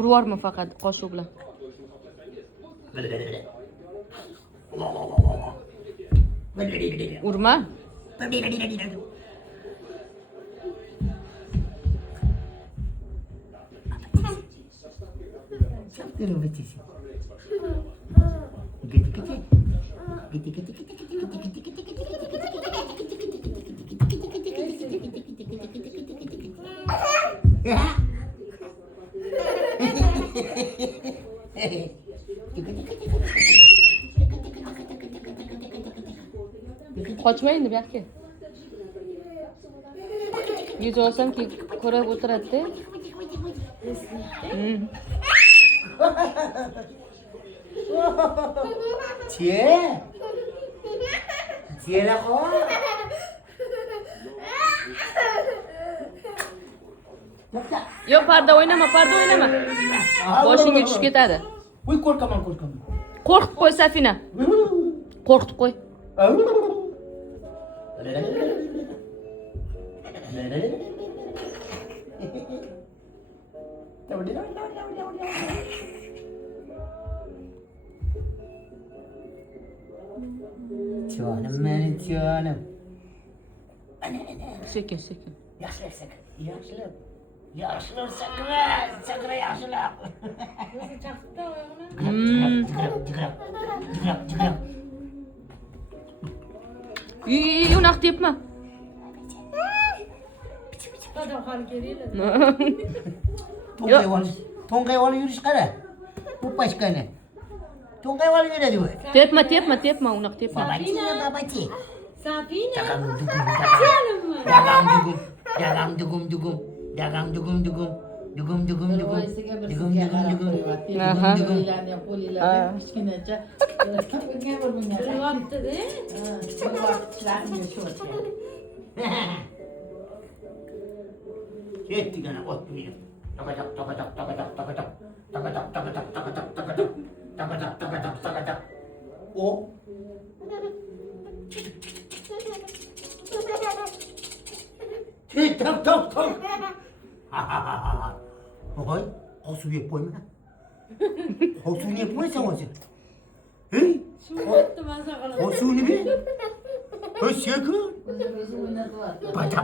Urvorma faqat qoshiq bilan. Urma. Qochma endi bu yoqqa. Yuz olsam ki ko'rib o'tiradi-da. Tiye. Tiyene koy. Yo'q, parda o'ynama. Boshingga tushib ketadi. Voy qo'rqaman. Qo'rqib qo'y Safina. Qo'rqitib qo'y. Canım benim canım. Sekin. Yaşlar sakın. Yaşlar sakın. Sakın yaşlar. Tıkırap. Uy, unaqa depma. To'ng'ayvoli yurish qara. Bu pashkani. To'ng'ayvoli yuradi bu. Tepma, unaqa tepma. Babati. Safina. Dagang dugum. Aha. Ketdik ana ot minib. Takatak. O. Tak. Oy, qo'suv yeb qo'yma. Qo'suvni yeb qo'ysan o'zi. Hey? Qo'suvni ber. Hoy, sekin. Pata.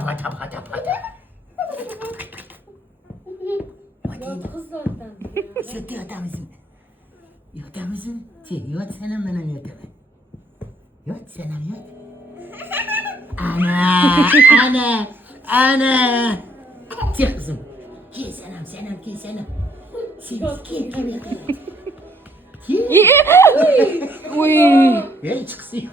Süt yotamızın. Sen yot sana bana yotaman. Yot sana yot. Ana. Gel kızım. Gel senam. Sen gel. Uy. Gel çıksın.